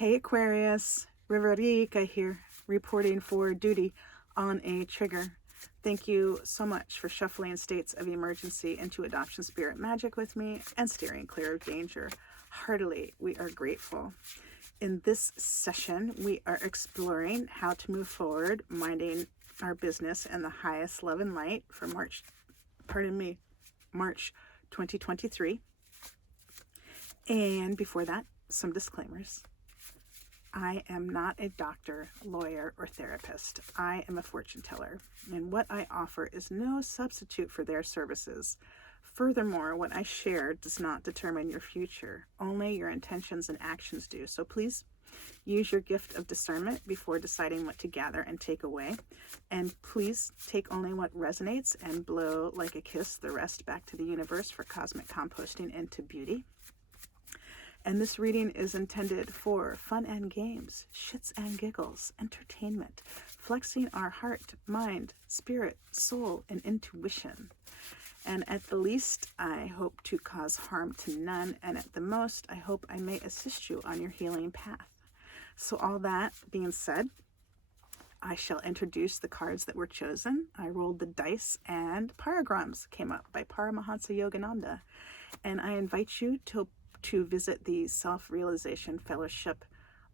Hey Aquarius, Riverica here, reporting for duty on a trigger. Thank you so much for shuffling states of emergency into adoption spirit magic with me and steering clear of danger. Heartily, we are grateful. In this session, we are exploring how to move forward, minding our business in the highest love and light for March 2023. And before that, some disclaimers. I am not a doctor, lawyer, or therapist. I am a fortune teller, and what I offer is no substitute for their services. Furthermore, what I share does not determine your future. Only your intentions and actions do. So please use your gift of discernment before deciding what to gather and take away. And please take only what resonates and blow like a kiss the rest back to the universe for cosmic composting into beauty. And this reading is intended for fun and games, shits and giggles, entertainment, flexing our heart, mind, spirit, soul, and intuition. And at the least, I hope to cause harm to none, and at the most, I hope I may assist you on your healing path. So all that being said, I shall introduce the cards that were chosen. I rolled the dice, and paragrams came up by Paramahansa Yogananda. And I invite you to visit the Self-Realization Fellowship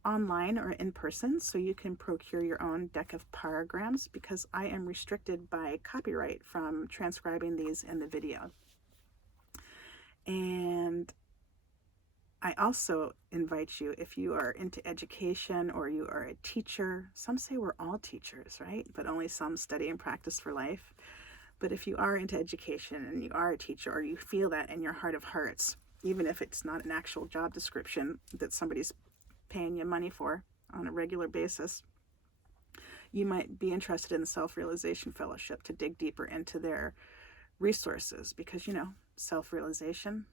online or in person so you can procure your own deck of paragrams, because I am restricted by copyright from transcribing these in the video. And I also invite you, if you are into education or you are a teacher, some say we're all teachers, right? But only some study and practice for life. But if you are into education and you are a teacher, or you feel that in your heart of hearts, even if it's not an actual job description that somebody's paying you money for on a regular basis, you might be interested in the Self-Realization Fellowship to dig deeper into their resources, because, self-realization,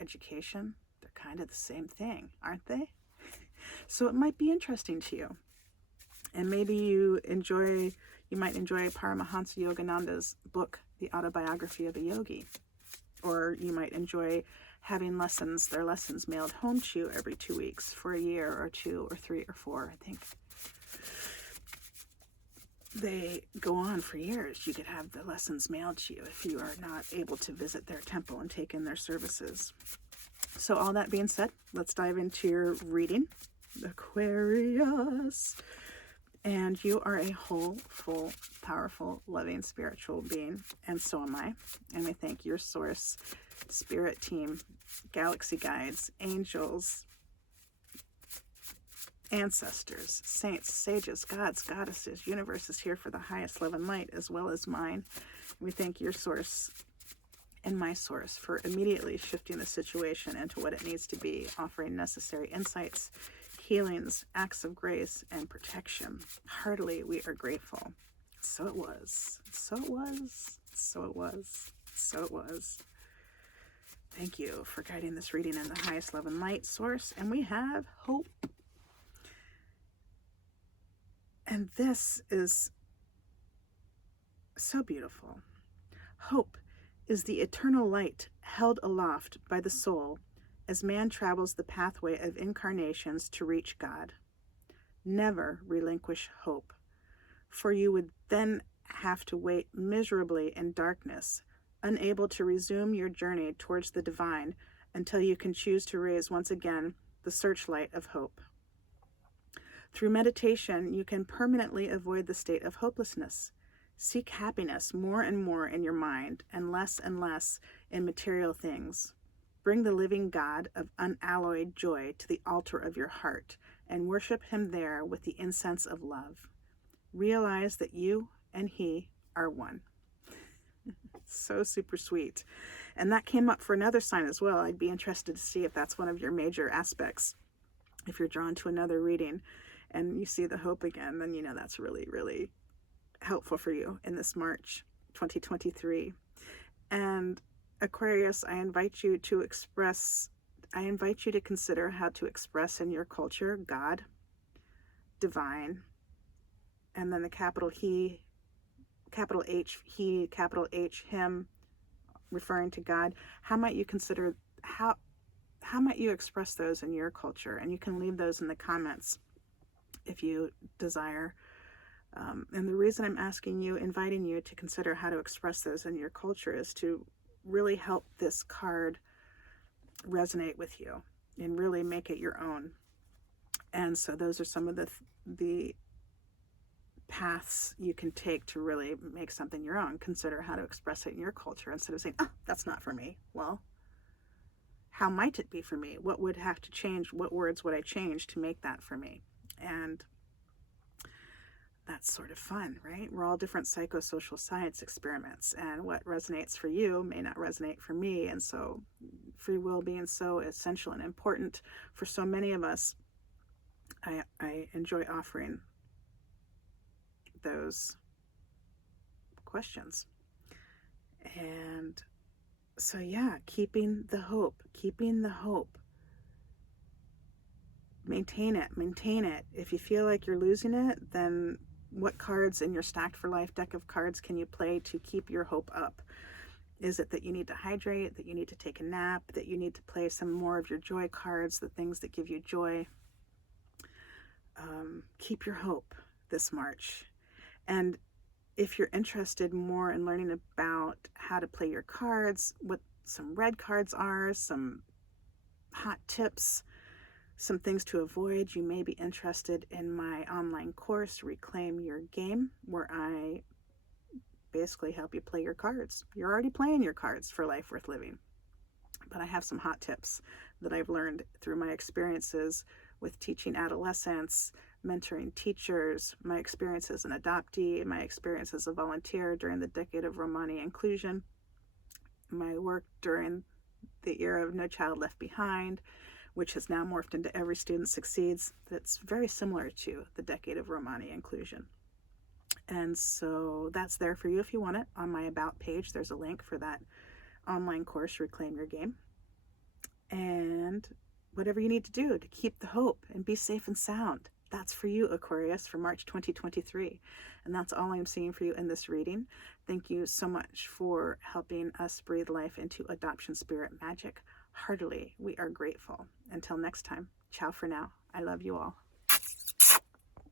education, they're kind of the same thing, aren't they? So it might be interesting to you. And maybe you might enjoy Paramahansa Yogananda's book, The Autobiography of a Yogi. Or you might enjoy having their lessons mailed home to you every 2 weeks for a year or 2 or 3 or 4. I think they go on for years. You could have the lessons mailed to you if you are not able to visit their temple and take in their services. So all that being said, let's dive into your reading. Aquarius. And you are a whole, full, powerful, loving, spiritual being. And so am I. And I thank your source, spirit team, galaxy guides, angels, ancestors, saints, sages, gods, goddesses, universe is here for the highest love and light, as well as mine. We thank your source and my source for immediately shifting the situation into what it needs to be, offering necessary insights, healings, acts of grace, and protection. Heartily, we are grateful. So it was. So it was. So it was. So it was. Thank you for guiding this reading in the highest love and light source. And we have hope. And this is so beautiful. Hope is the eternal light held aloft by the soul as man travels the pathway of incarnations to reach God. Never relinquish hope, for you would then have to wait miserably in darkness, unable to resume your journey towards the divine until you can choose to raise once again the searchlight of hope. Through meditation, you can permanently avoid the state of hopelessness. Seek happiness more and more in your mind and less in material things. Bring the living God of unalloyed joy to the altar of your heart and worship him there with the incense of love. Realize that you and he are one. So super sweet. And that came up for another sign as well. I'd be interested to see if that's one of your major aspects. If you're drawn to another reading and you see the hope again, then that's really, really helpful for you in this March 2023. And Aquarius, I invite you to consider how to express in your culture God, divine, and then the capital He, capital H, He, capital H, Him, referring to God. How might you consider, how how might you express those in your culture? And you can leave those in the comments if you desire. And the reason I'm inviting you to consider how to express those in your culture is to really help this card resonate with you and really make it your own. And so those are some of the paths you can take to really make something your own. Consider how to express it in your culture instead of saying, oh, that's not for me. Well, how might it be for me? What would have to change? What words would I change to make that for me? And that's sort of fun, right? We're all different psychosocial science experiments, and what resonates for you may not resonate for me. And so free will being so essential and important for so many of us, I enjoy offering those questions. And so, yeah, keeping the hope. Maintain it. If you feel like you're losing it, then what cards in your Stacked for Life deck of cards can you play to keep your hope up? Is it that you need to hydrate, that you need to take a nap, that you need to play some more of your joy cards, the things that give you joy? Keep your hope this March. And if you're interested more in learning about how to play your cards, what some red cards are, some hot tips, some things to avoid, you may be interested in my online course, Reclaim Your Game, where I basically help you play your cards. You're already playing your cards for life worth living. But I have some hot tips that I've learned through my experiences with teaching adolescents, mentoring teachers, my experience as an adoptee, my experience as a volunteer during the decade of Romani inclusion, my work during the era of No Child Left Behind, which has now morphed into Every Student Succeeds. That's very similar to the decade of Romani inclusion. And so that's there for you if you want it. On my About page, there's a link for that online course, Reclaim Your Game. And whatever you need to do to keep the hope and be safe and sound, that's for you, Aquarius, for March 2023. And that's all I'm seeing for you in this reading. Thank you so much for helping us breathe life into adoption spirit magic. Heartily, we are grateful. Until next time, ciao for now. I love you all.